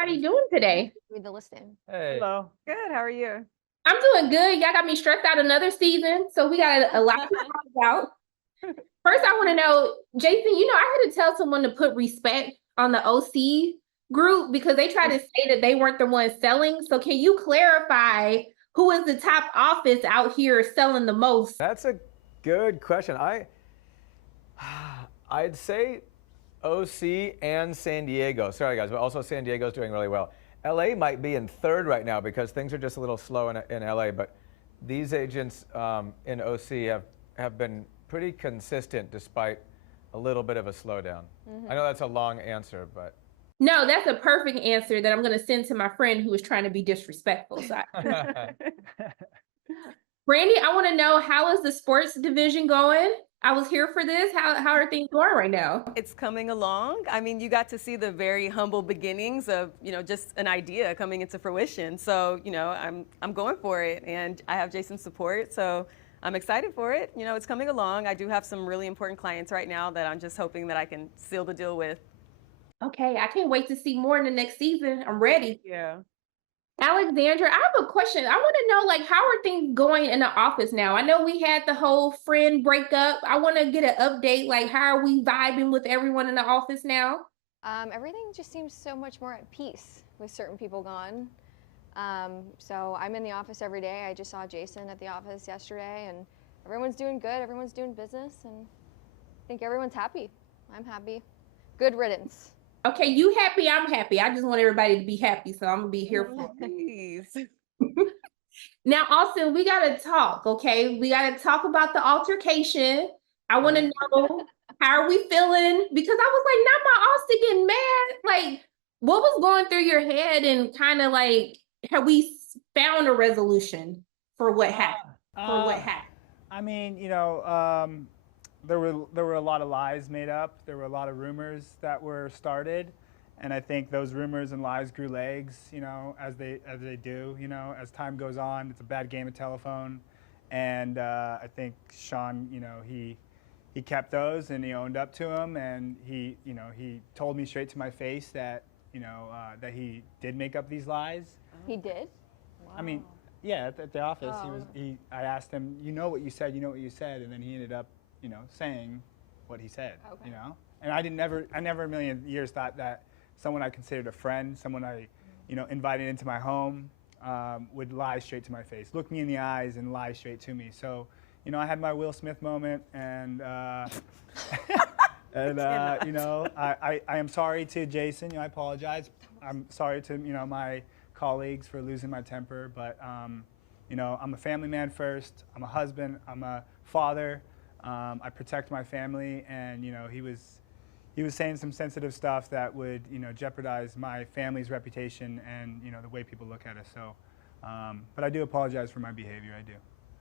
everybody doing today? Read the listing. Hey. Hello. Good. How are you? I'm doing good. Y'all got me stressed out another season, so we got a lot to talk about. First, I want to know, Jason, I had to tell someone to put respect on the OC group because they tried to say that they weren't the ones selling. So can you clarify who is the top office out here selling the most? That's a good question. I'd say OC and San Diego. Sorry, guys, but also San Diego's doing really well. LA might be in third right now because things are just a little slow in LA, but these agents in OC have been pretty consistent despite a little bit of a slowdown. I know that's a long answer, but. No, that's a perfect answer that I'm going to send to my friend who was trying to be disrespectful. So Brandi, I want to know, how is the sports division going? I was here for this. How are things going right now? It's coming along. I mean, you got to see the very humble beginnings of, just an idea coming into fruition. So, I'm going for it, and I have Jason's support. So I'm excited for it. It's coming along. I do have some really important clients right now that I'm just hoping that I can seal the deal with. Okay, I can't wait to see more in the next season. I'm ready. Yeah. Alexandra, I have a question. I want to know, how are things going in the office now? I know we had the whole friend breakup. I want to get an update. How are we vibing with everyone in the office now? Everything just seems so much more at peace with certain people gone. So I'm in the office every day. I just saw Jason at the office yesterday, and everyone's doing good. Everyone's doing business, and I think everyone's happy. I'm happy. Good riddance. Okay, you happy, I'm happy. I just want everybody to be happy, so I'm going to be here for it. Please. Now, Austin, we got to talk, okay? We got to talk about the altercation. I want to know, how are we feeling? Because I was like, not my Austin getting mad. What was going through your head, and kind of have we found a resolution for what happened? I mean, there were a lot of lies made up. There were a lot of rumors that were started, and I think those rumors and lies grew legs, as they do. As time goes on, it's a bad game of telephone, and I think Sean, he kept those and he owned up to them, and he told me straight to my face that that he did make up these lies. He did? Wow. I mean, yeah, at the office, I asked him, what you said, and then he ended up saying what he said, And I never in a million years thought that someone I considered a friend, someone I, invited into my home, would lie straight to my face, look me in the eyes and lie straight to me. So, I had my Will Smith moment, and I am sorry to Jason. I apologize. I'm sorry to my colleagues for losing my temper, but I'm a family man first. I'm a husband. I'm a father. I protect my family, and he was saying some sensitive stuff that would jeopardize my family's reputation and the way people look at us. So, but I do apologize for my behavior. I do.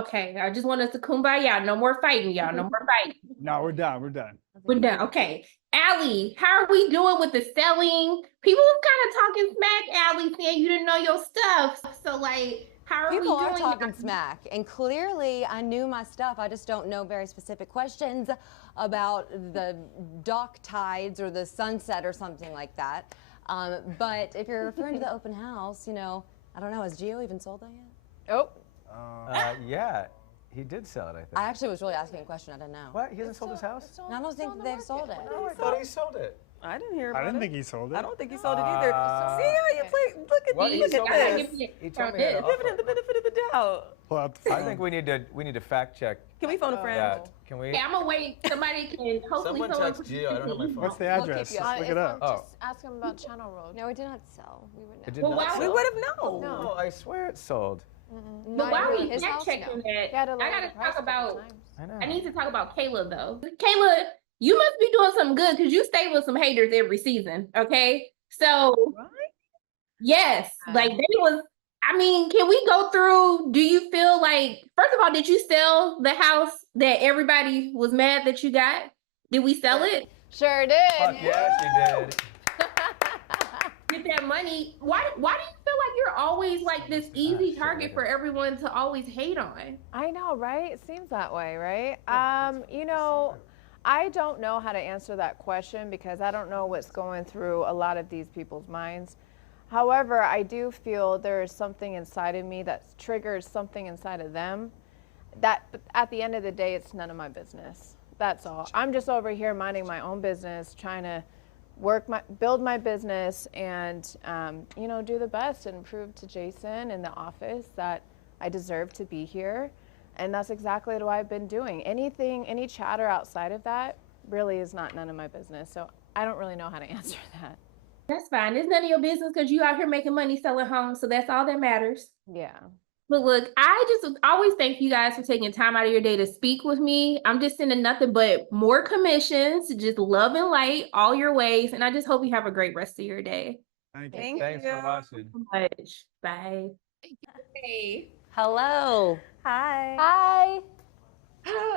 Okay, I just want us to kumbaya. No more fighting, y'all. No more fighting. No, we're done. We're done. We're done. Okay, Allie, how are we doing with the selling? People was kind of talking smack, Allie, saying you didn't know your stuff. So how are People we doing? People are talking smack, and clearly I knew my stuff. I just don't know very specific questions about the dock tides or the sunset or something like that. But if you're referring to the open house, I don't know, has Gio even sold that yet? Oh. Yeah, he did sell it, I think. I actually was really asking a question. I didn't know. What? He hasn't sold his house? I don't think they've sold it. No, I thought he sold it. I didn't hear about it. I didn't think he sold it. I don't think he sold it either. See how you play? Look at What? me. He Look sold at it? this. He told me he had an Giving him offer. the benefit of the doubt. Pull out the phone. I think we need to fact check Can we phone a friend? that. Can we? Okay, I'm gonna wait. Somebody can hopefully Someone text Gio. I don't have my phone. What's the address? keep you Let's look it up. Oh. Just ask him about Channel Road. No, it did not sell. We would It know. did Well, not why We sell. would have known. No, I swear it sold. But Not while even we his fact house, checking no. that, He had to I lower gotta the price talk a couple about. times. I know. I need to talk about Kayla though. Kayla, you must be doing something good because you stay with some haters every season. Okay, so Right? yes, they was. I mean, can we go through? Do you feel first of all, did you sell the house that everybody was mad that you got? Did we sell it? Sure did. Fuck yeah, she did. Get that money. Why do you feel like you're always this easy target for everyone to always hate on? I know, right? It seems that way, right? I don't know how to answer that question because I don't know what's going through a lot of these people's minds. However, I do feel there is something inside of me that triggers something inside of them that at the end of the day, it's none of my business. That's all. I'm just over here minding my own business, trying to build my business and, you know, do the best and prove to Jason in the office that I deserve to be here. And that's exactly what I've been doing. Any chatter outside of that really is none of my business. So I don't really know how to answer that. That's fine. It's none of your business because you out here making money selling homes. So that's all that matters. Yeah. But look, I just always thank you guys for taking time out of your day to speak with me. I'm just sending nothing but more commissions, just love and light all your ways. And I just hope you have a great rest of your day. Thank you. Thank Thanks you. for watching. So much. Bye. Hey. Hello. Hi. Hi.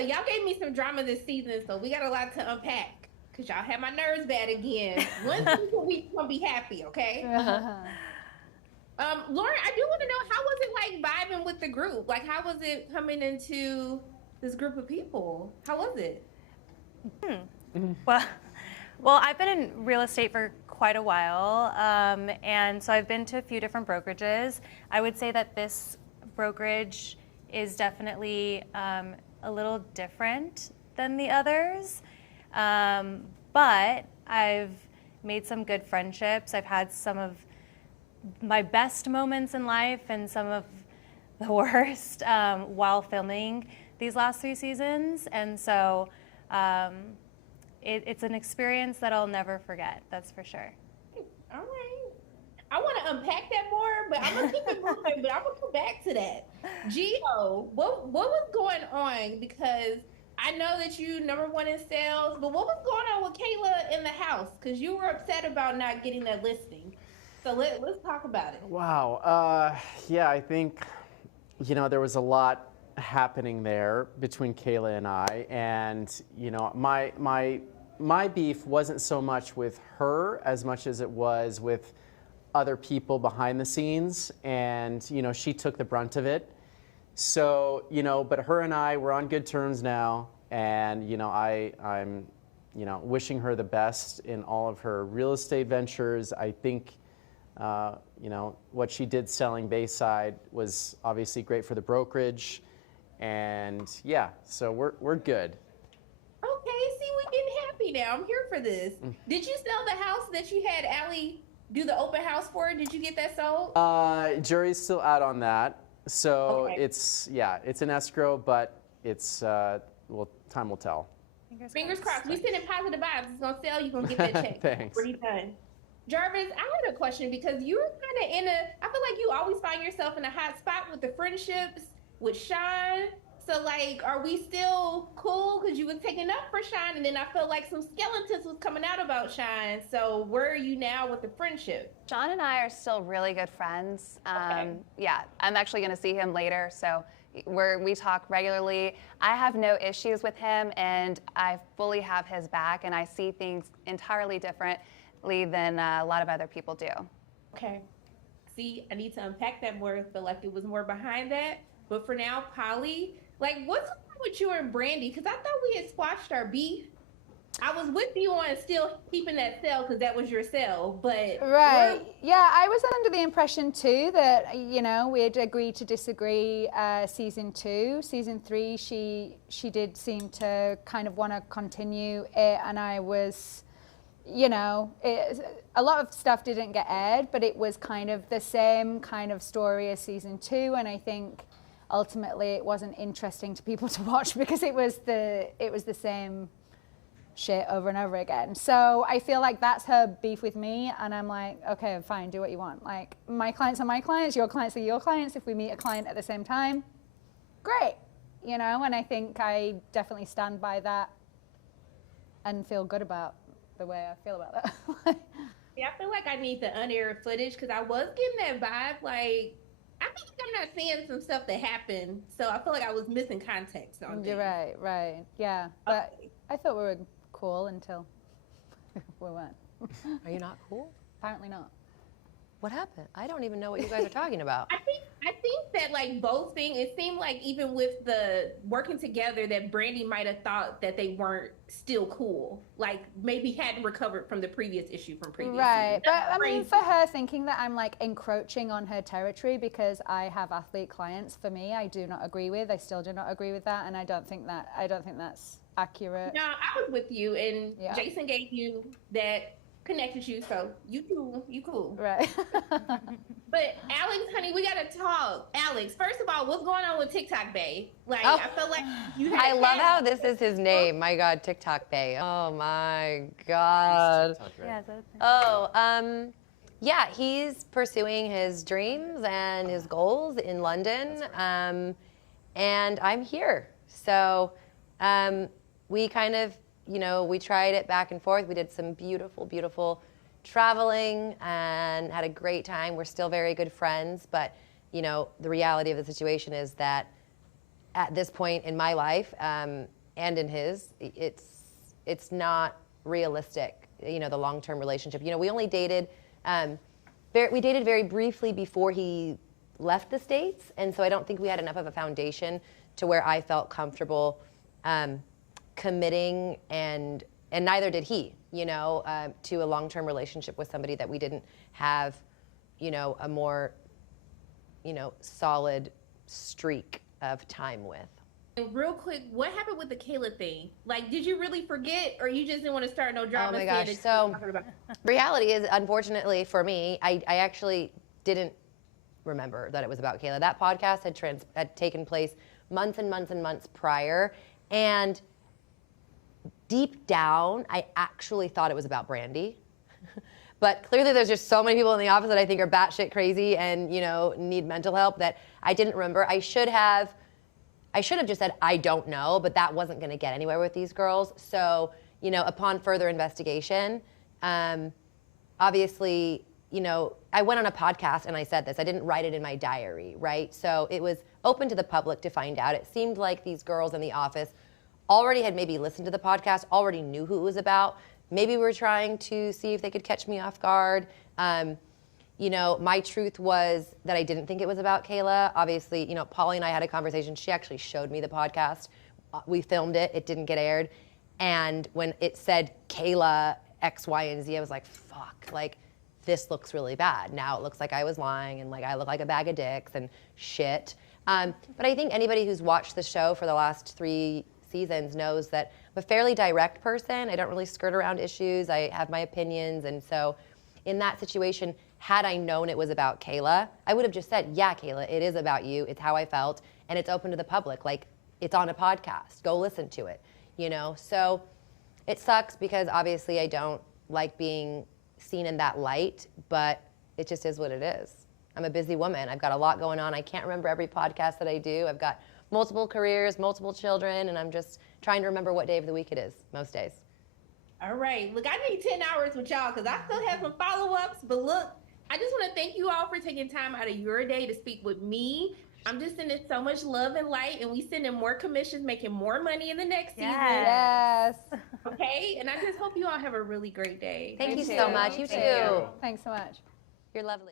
Y'all gave me some drama this season, so we got a lot to unpack. Cause y'all had my nerves bad again. One season we gonna be happy, okay? Lauren, I do want to know, how was it like vibing with the group? Like, how was it coming into this group of people? How was it? Well, I've been in real estate for quite a while, and so I've been to a few different brokerages. I would say that this brokerage is definitely a little different than the others, but I've made some good friendships. I've had some of my best moments in life and some of the worst while filming these last 3 seasons, and so it's an experience that I'll never forget, that's for sure. All right. I want to unpack that more, but I'm going to keep it moving, but I'm going to come back to that. Gio, what was going on? Because I know that you #1 in sales, but what was going on with Kayla in the house? Because you were upset about not getting that listing. So let's talk about it. Wow. Yeah, I think, you know, there was a lot happening there between Kayla and I. And, you know, my beef wasn't so much with her as much as it was with other people behind the scenes. And, you know, she took the brunt of it. So, you know, but her and I, we're on good terms now. And, you know, I'm, you know, wishing her the best in all of her real estate ventures. I think, you know, what she did selling Bayside was obviously great for the brokerage. And yeah, so we're good. Okay, see, we're getting happy now. I'm here for this. Did you sell the house that you had Allie do the open house for? Did you get that sold? Jury's still out on that. So Okay. it's an escrow, but it's, well, time will tell. Fingers crossed. We sending positive vibes. It's gonna sell. You're gonna get that check. Thanks. Pretty done. Jarvis, I had a question because you're kind of I feel like you always find yourself in a hot spot with the friendships with Sean. So like, are we still cool? Because you was taking up for Sean, and then I felt like some skeletons was coming out about Sean. So where are you now with the friendship? Sean and I are still really good friends. Okay. Yeah, I'm actually going to see him later, so we talk regularly. I have no issues with him, and I fully have his back, and I see things entirely differently than a lot of other people do. Okay. See, I need to unpack that more. I feel like it was more behind that. But for now, Polly, like, what's going on with you and Brandi? Because I thought we had squashed our beef. I was with you on still keeping that cell because that was your cell, but right. Yeah, I was under the impression too that, you know, we had agreed to disagree season 2. Season 3, she did seem to kind of want to continue it, and I was, you know, a lot of stuff didn't get aired, but it was kind of the same kind of story as season 2, and I think ultimately it wasn't interesting to people to watch because it was the same shit over and over again. So I feel like that's her beef with me, and I'm like, okay, fine, do what you want. Like, my clients are my clients, your clients are your clients. If we meet a client at the same time, great, you know. And I think I definitely stand by that and feel good about the way I feel about that. yeah, I feel like I need the unaired footage because I was getting that vibe. Like, I feel like I'm not seeing some stuff that happened, so I feel like I was missing context on You're things. right, yeah. But Okay. I thought we were cool until we weren't. Are you not cool? Apparently not. What happened? I don't even know what you guys are talking about. I think that like both things, it seemed like even with the working together that Brandi might have thought that they weren't still cool. Like maybe hadn't recovered from the previous issue from previous Right, season. but I mean, for her thinking that I'm like encroaching on her territory because I have athlete clients, for me, I do not agree with. I still do not agree with that, and I don't think that's accurate. No, I was with you, and Yeah. Jason gave you that connected you, so you cool. Right. But Alex, honey, we gotta talk. Alex, first of all, what's going on with TikTok Bay? Like, Oh. I feel like you had I love how this is his name. My God, TikTok Bay. Oh my God. Yeah, that's Oh, yeah, he's pursuing his dreams and his goals in London, and I'm here. So we kind of, we tried it back and forth. We did some beautiful, beautiful traveling and had a great time. We're still very good friends, but the reality of the situation is that at this point in my life and in his, it's not realistic. The long-term relationship. We only dated. We dated very briefly before he left the States, and so I don't think we had enough of a foundation to where I felt comfortable committing, and neither did he, to a long-term relationship with somebody that we didn't have, a more, solid streak of time with. And real quick, what happened with the Kayla thing? Like, did you really forget, or you just didn't want to start no drama? Oh my gosh! So, reality is, unfortunately for me, I actually didn't remember that it was about Kayla. That podcast had taken place months and months and months prior, and deep down, I actually thought it was about Brandi. But clearly there's just so many people in the office that I think are batshit crazy and, need mental help that I didn't remember. I should have just said, I don't know, but that wasn't going to get anywhere with these girls. So, upon further investigation, obviously, I went on a podcast and I said this. I didn't write it in my diary, right? So it was open to the public to find out. It seemed like these girls in the office already had maybe listened to the podcast, already knew who it was about. Maybe were trying to see if they could catch me off guard. My truth was that I didn't think it was about Kayla. Obviously, Polly and I had a conversation. She actually showed me the podcast. We filmed it. It didn't get aired. And when it said Kayla X, Y, and Z, I was like, fuck, like, this looks really bad. Now it looks like I was lying and like I look like a bag of dicks and shit. But I think anybody who's watched the show for the last 3 seasons knows that I'm a fairly direct person. I don't really skirt around issues. I have my opinions. And so in that situation, had I known it was about Kayla, I would have just said, yeah, Kayla, it is about you. It's how I felt. And it's open to the public. Like, it's on a podcast. Go listen to it, So it sucks because obviously I don't like being seen in that light, but it just is what it is. I'm a busy woman. I've got a lot going on. I can't remember every podcast that I do. I've got multiple careers, multiple children, and I'm just trying to remember what day of the week it is most days. All right. Look, I need 10 hours with y'all because I still have some follow-ups. But look, I just want to thank you all for taking time out of your day to speak with me. I'm just sending so much love and light, and we sending more commissions, making more money in the next season. Yes. Okay? And I just hope you all have a really great day. Thank you so much. You too. Thanks so much. You're lovely.